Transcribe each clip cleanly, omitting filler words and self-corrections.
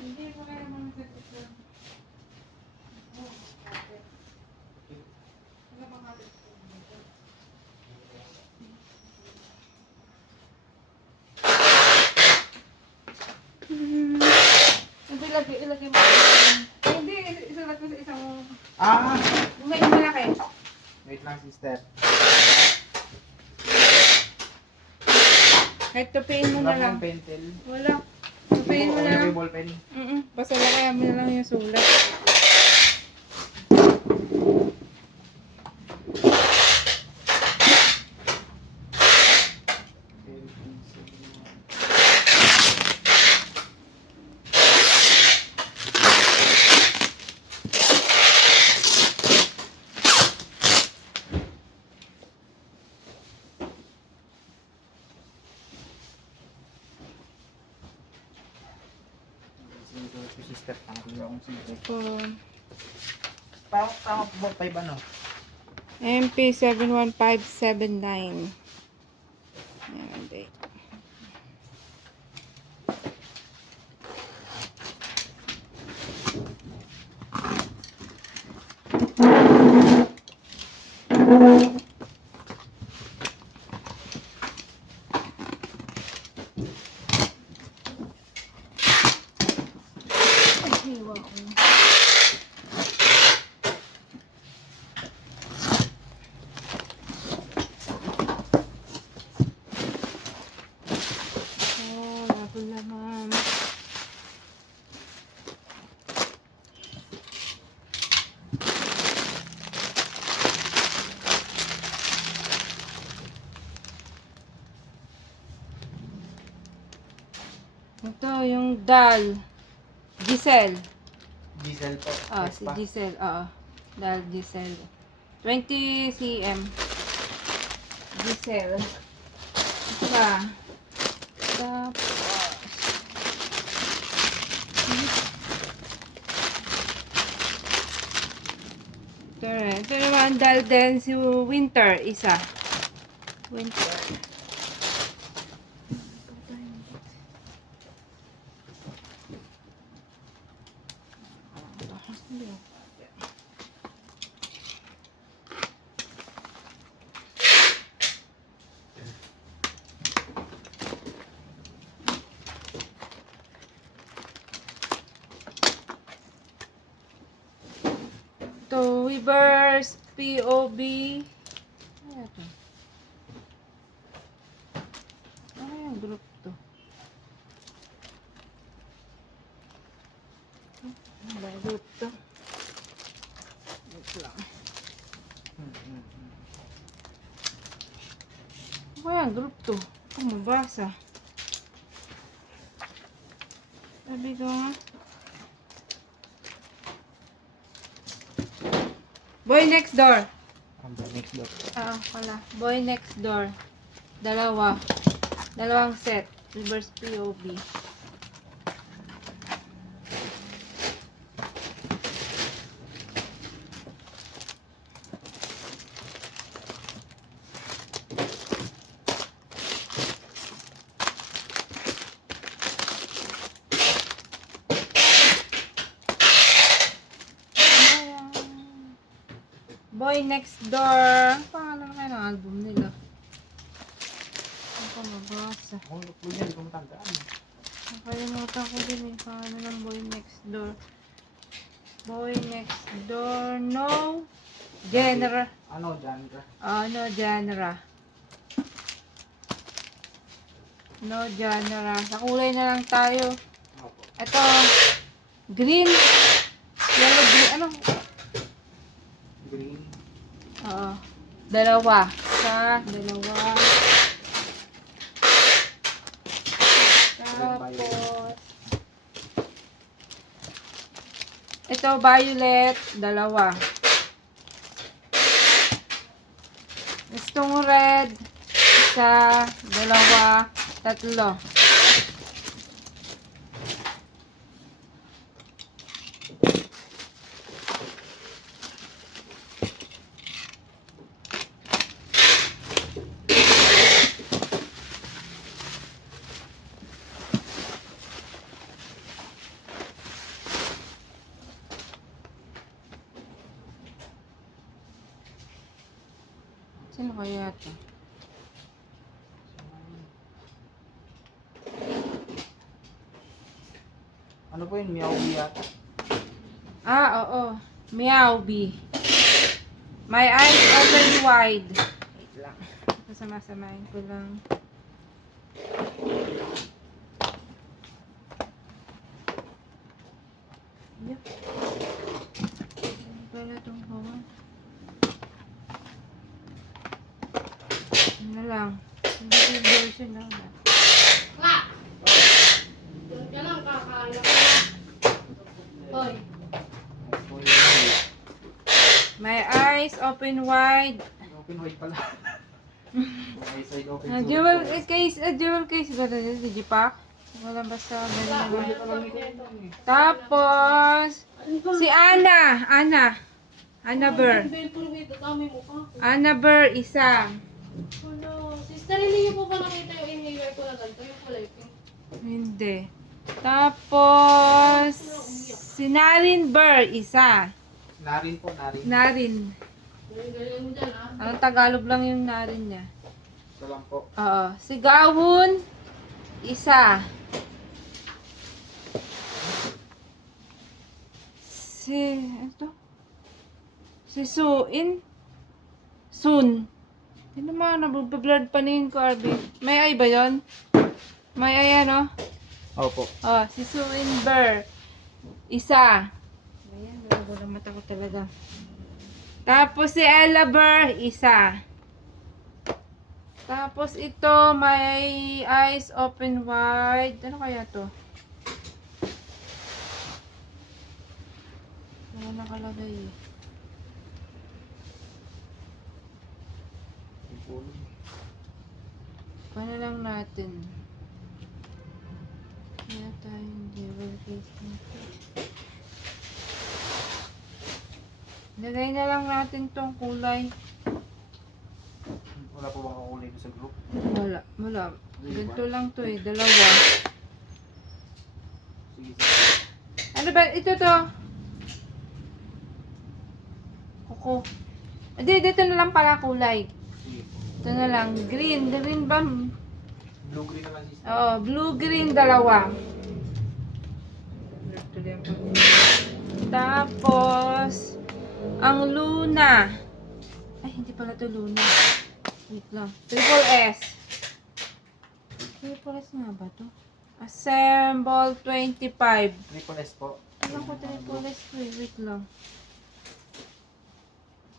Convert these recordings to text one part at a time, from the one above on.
Hindi ko kaya mga sister. Wala bang halos ko dito? Hindi, ilagay mo. Hindi, isulat mo sa isang... May malaki. Wait lang, sister. Kahit tupiin mo na lang. Pentel. Wala. Tupiin mo na lang. Ballpen. Basta lakayan mo na lang yung sulat. Sister, yung sister. Ito. Tama po ba ba no? MP 71579. Ayan, date. Hiwa ko. Lago naman. Ito yung dal. Giselle. Diesel po. Si Giselle. Dal Giselle. 20 cm. Giselle. Ito ba? Tapos. Ito rin. Ito naman dal din si Winter. Isa. Winter. Ito, Weavers POB. Ano ito? Ano yung group to? Ano ba yung group to? Wait lang. Ano ba yung group to? Ako mabasa. Sabi ko nga. Boy Next Door. Next door. Wala. Boy Next Door. Dalawang set. Reverse POV. Boy Next Door. Ang pangalan kaya ng album nila? Ang pamabasa. Hindi ko matandaan. Nakalimutan ko din yung pangalan ng Boy Next Door. Boy Next Door. No genre. Ano, genre? No genre. No genre. Sa kulay na lang tayo. Opo. Ito. Green. Yellow green. Ano? Green. Dalawa. Dalawa. Tapos. Ito, violet. Dalawa. Gustong red. Isa. Dalawa. Tatlo. kaya to? Ano po yun? Meowbee yata. Oo. Meowbee. My eyes open wide. Wait lang. Masama-samahin ko lang. Yep. Ano pala itong hawa? Ano lang. Hindi ko yung version na. Doon ka lang, kakain ka na. Hoy. Ito yun. My eyes open wide. Open wide pala. May side open. Jewel case ba ito? Digipack? Wala basta ganyan Pwede lang. pa lang ito yun eh. Tapos, si Ana. Ana Burr. Ana Burr, isa. Ano, sister, hindi niyo po ba nakita yung inhaler ko na ganito? Yung kulay pink. Hindi. Tapos, si Narin Burr, isa. Narin po, narin. Narin. Galing mo dyan, ah. Ang Tagalog lang yung Narin niya. Ito lang po. Oo. Si Gawun, isa. Si Suin. Sun. Hindi naman, nabublurred pa na yung Arby. May ay ba yun? May ay ano? Opo. Oh, si Suin Burr. Isa. Ayan, wala na mata ko talaga. Tapos si Ella Burr, isa. Tapos ito, may eyes open wide. Ano kaya to? Wala nakalagay eh. Paano lang natin? Kaya tayo hindi lagay na lang natin tong kulay. Wala po bang kakulay sa group? Wala. Ganito lang to eh, dalawa. Sige, sige. Ano ba? Ito to. Kuko. Hindi, dito na lang pala kulay. Sige po. Ito na lang. Green. Green ba? Blue-green naman sister. Oo, blue-green dalawa. Tapos, ang Luna. Ay, hindi pala to Luna. Wait lang. Triple S. Triple S nga ba to? Assemble 25. Triple S po. Alam ko triple S to eh. Wait lang.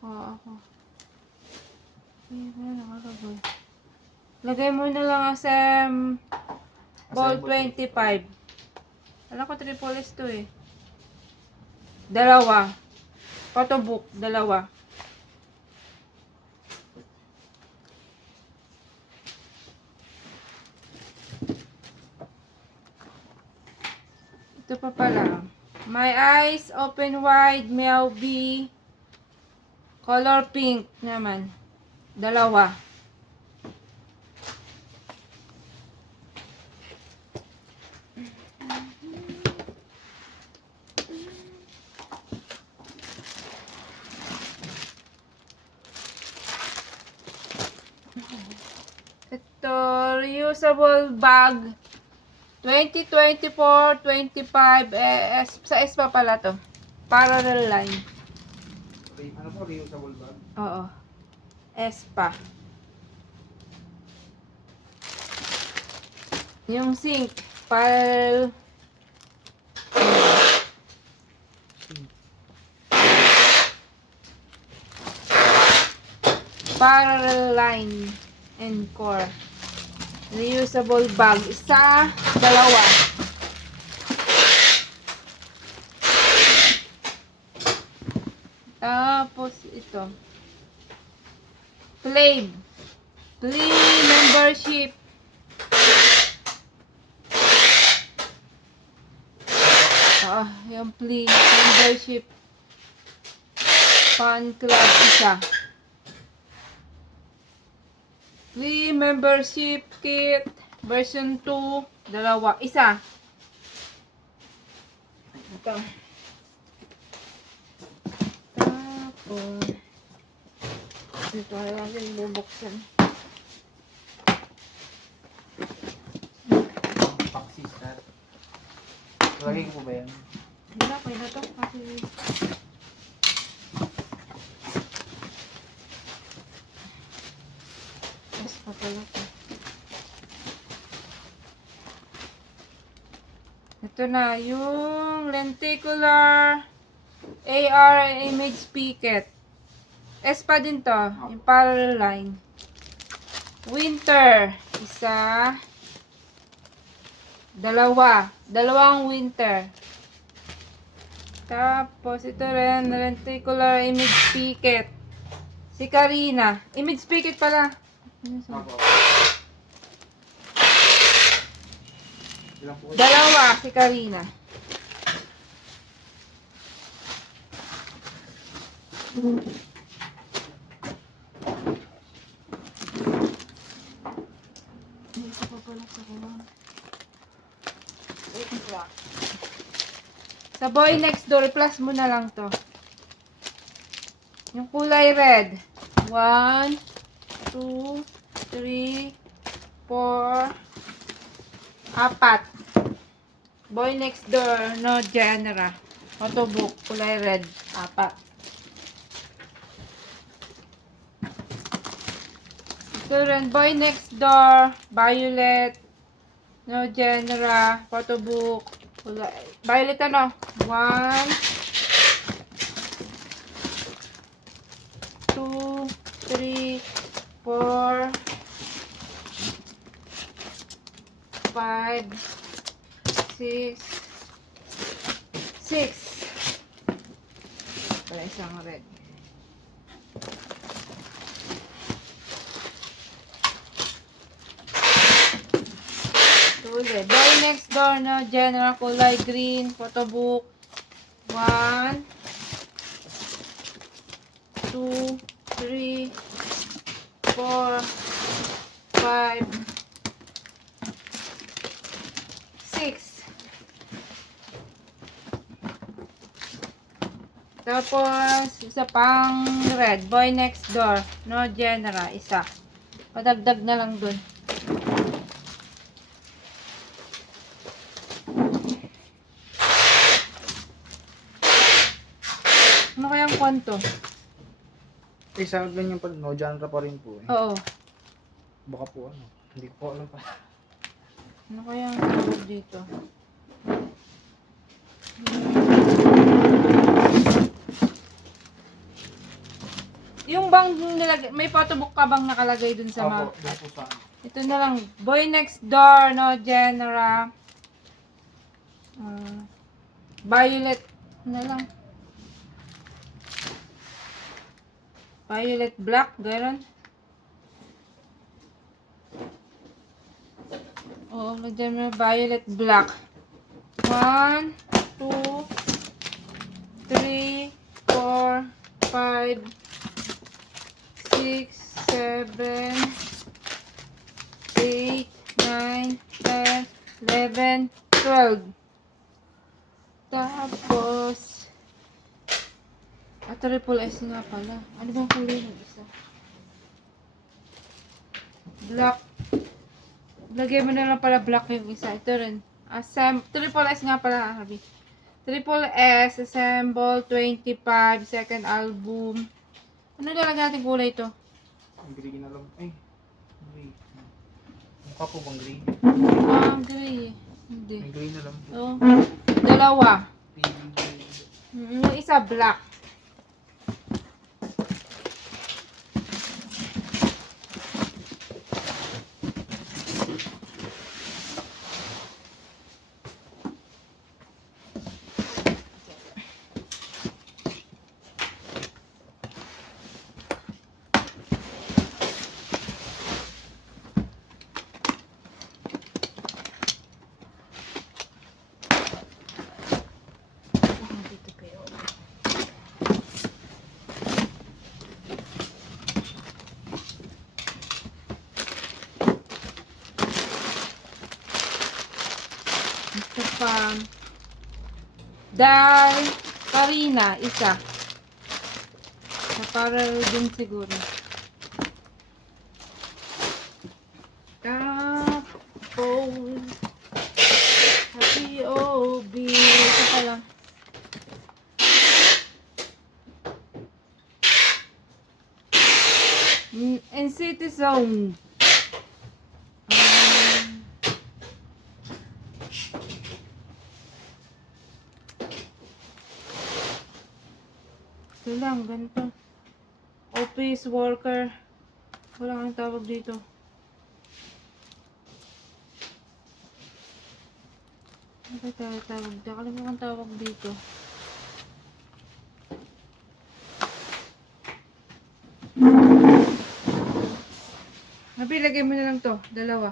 Ako. Ay, wala nakalagay. Lagay mo na lang Assemble 25. Alam ko triple S to eh. Dalawa. Photobook, dalawa. Ito pa pala. My eyes open wide, Meowbee. Color pink naman. Dalawa. Ito, reusable bag. 2024, 25, sa S pa pala to. Parallel line. Ano po, reusable bag? Oo. S pa. Yung sink, parallel line and core. Reusable bag. Isa, dalawa. Tapos ito. Play membership. Yung Play membership. Fan club isa. Play membership kit version 2, dalawa. Isa. Ito. Tapos Ito ay natin bubuksan. Pack sister. Lagay ko po ba yan? Wala, kaya na to. Kasi... Yes, pa pala to. Ito na, yung lenticular AR image picket. S pa din to, yung parallel line. Winter, isa. Dalawang winter. Tapos, ito rin, lenticular image picket. Si Karina. Image picket pala. Apo. Ilan po? Dalawa, si Karina. Ito pa pala sa kulong. Wait lang. Sa boy next door, plus mo na lang to. Yung kulay red. 1, 2, 3, 4, 4. Boy next door, no genre. Photobook, kulay red. 4. Ito rin, boy next door, violet, no genre, photobook, kulay, violet ano? 1, 2, 3, 4, 5, 6, 6. Para isang red. Ulit. Boy next door na general kulay green, photobook. 1, 2, 3, 4, 5, 6. Tapos, isa pang red. Boy next door. No genera. Isa. Padagdag na lang dun. Ano kayang kwanto? Eh, sa ganyan pag no genre pa rin po eh. Oo. Baka po ano. Hindi ko po alam pa. Ano kayang tawag dito? Yung bang nilagay, may photobook ka bang nakalagay dun sa Opo, doon po sa ano. Ito na lang. Boy next door, no genera. Violet na lang. Violet black, gano'n. Oo, lagyan mo violet black. 1, 2, 3, 4, 5, 6, 7, 8, 9, 10, 11, 12. Tapos, triple S nga pala. Ano bang kulay ng isa? Black. Lagay mo na lang pala black yung isa. Ito rin. Triple S nga pala, Habi. Triple S, Assemble 25, second album. Ano lalagyan natin kulay ito? Ang green na lang. Ay. Green. Mukha po bang green? Gray. Hindi. May green na lang po. Oh, dalawa. Green. Yung isa black. Dito kayo. Ito pa. Karina, isa. Sa para din siguro. City Zone. Um, ito lang, ganito. Office worker. Wala kang tawag dito. Ano ba tawag dito? Kalimutan kang tawag dito. Lagay mo na lang to. Dalawa.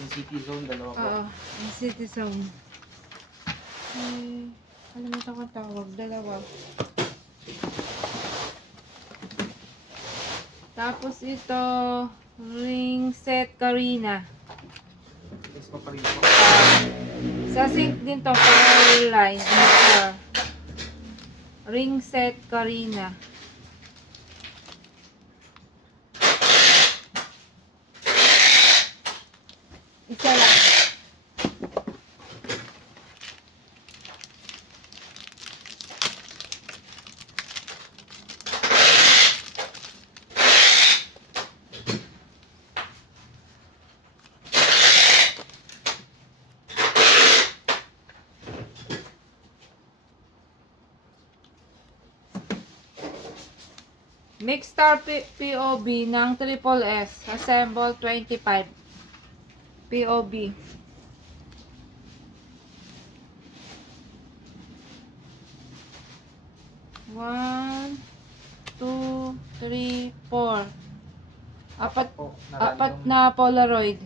Yung city zone, dalawa po. Oo. Ang City Zone. Ay, kalimutan kang tawag. Dalawa. Tapos ito, ring set Karina. Yes pa rin po. Sa sink din to, power line. Ito. Ring set Karina. Isa lang. Mixstar POB ng Triple S. Assemble 25. POB. One, two, three, four. Apat po. Apat na Polaroid.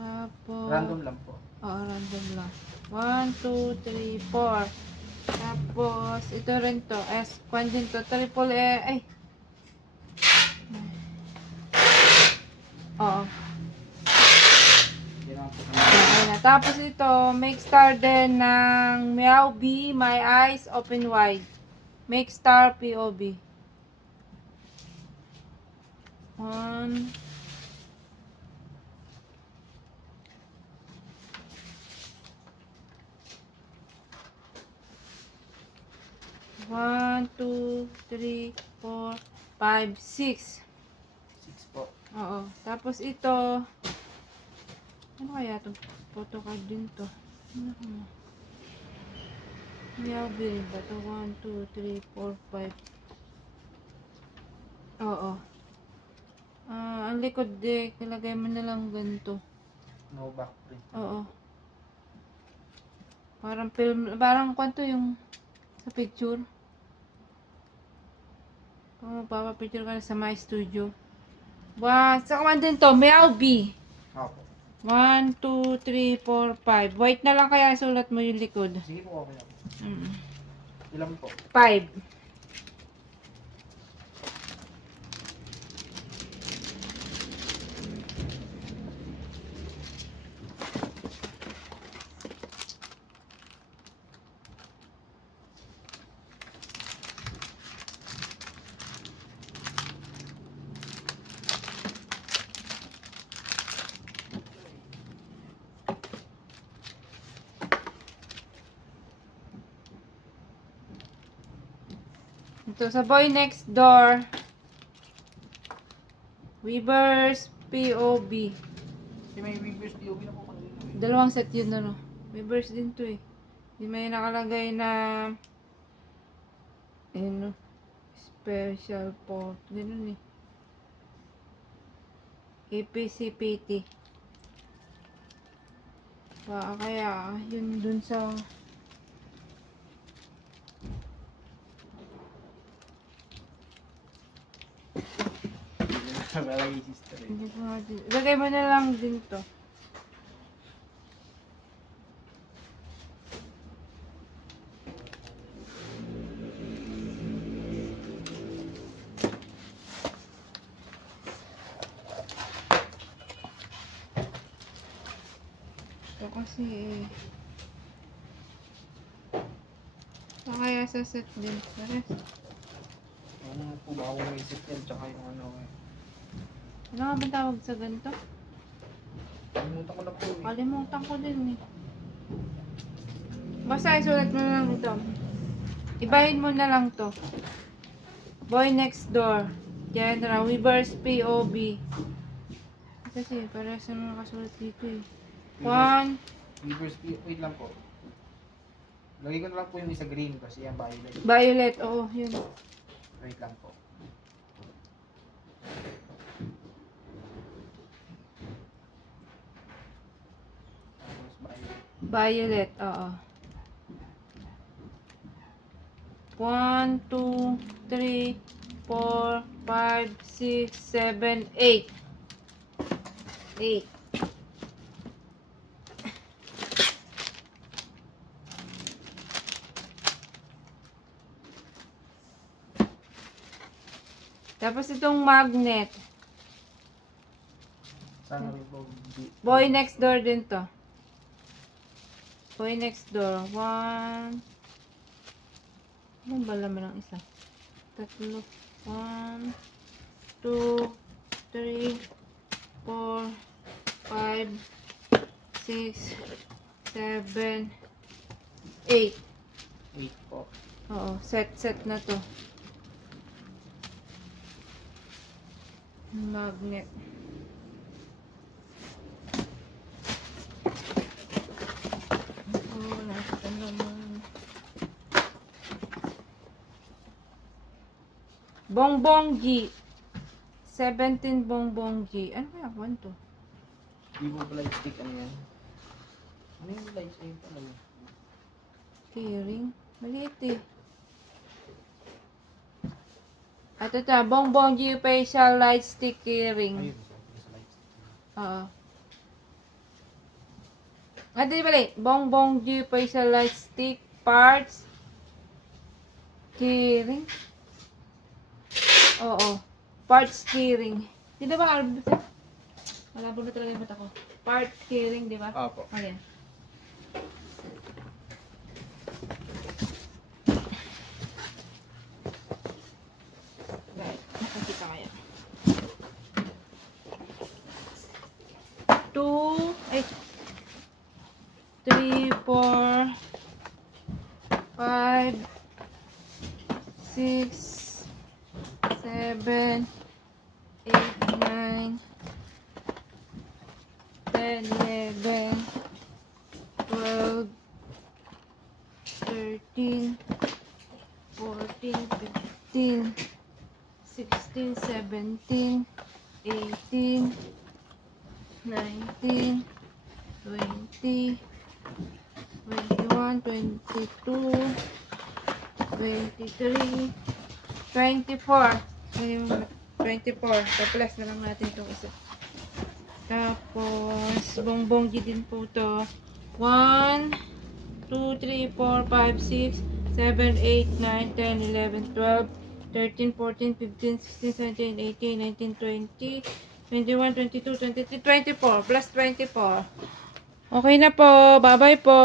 Tapos, Random lang po. random lang. 1, 2, 3, 4. Tapos, ito rin to. S1 din to. Triple E. Ay. Oo. Hindi naman po Ayan na. Tapos ito, make star din ng Meow B, My Eyes, Open Wide. Make star POB. 1, 1, 2, 3, 4, 5, 6. 6 po. Oo. Tapos ito, ano kaya itong photocard din to? Ano kaya? Meow bin ba ito? 1, 2, 3, 4, 5. Oo. Ang likod ilagay mo na lang ganito. No backprint. Oo. Parang film, parang kwanto yung sa picture. Kung magpapapicture ka na sa my studio. Sa kaman din to, Meow B. Opo. 1, 2, 3, 4, 5. White na lang kaya sulat mo yung likod. Sige po, okay lang. Mm. Ilan po? 5. Ito sa Boy Next Door. Weavers POB. Kasi may reverse POV na po kanina. Dalawang set yun ano. Weavers din to eh. Di may nakalagay na ano, special port. Ganun eh. APCPT. Kaya yun dun sa Malaki sister eh. hindi ko natin. Lagay mo na lang din to. Ito kasi eh. Kaya sa set din. Pares. Ano po ba ako may isip yan, tsaka yung ano eh. Ano nga ba tawag sa ganito? Kalimutan ko na po eh. Kalimutan ko din eh. Basta isulat mo na lang ito. Ibahin mo na lang to. Boy Next Door. General. Weavers POB. Kasi para sa mga nakasulat dito eh. 1, Weavers, wait lang po. Lagay ko na lang po yung isa green kasi yan violet. Violet. Oo, yun. Wait lang po. Tapos violet. Violet. Oo. 1, 2, 3, 4, 5, 6, 7, 8. 8. Tapos itong magnet. Sana rin po. Boy Next Door din to. Boy Next Door. 1. Ano ba laman ng isa? Tatlo. 1, 2, 3, 4, 5, 6, 7, 8. Wait po. Oo, set na to. Magnet. Oh, nasa naman. Bongbong G. 17 Bongbong G. Ano kaya one to? Vivo light stick, ano yan? Ano yung light stick pala? Keyring. Maliit eh. At ito, Bongbong G facial light stick keyring. Ayun, sa light stick. Oo. At di bali, Bongbong G facial light stick parts keyring. Oo. Parts keyring. Di ba malabo na talaga yung mata ko. Part keyring, di ba? Opo. Ayan. Right. Nakakita kaya. 3, 4, 5, 6, 7, 8, 9, 10, 11, 12, 13, 14, 15, 16, 17, 18, 19, 20, 21, 22, 23, 24. 24. Tapos na lang natin itong isa. Tapos, Bongbong G din po to. 1, 2, 3, 4, 5, 6, 7, 8, 9, 10, 11, 12, 13, 14, 15, 16, 17, 18, 19, 20, 21, 22, 23, 24. Plus 24. Okay na po. Bye-bye po.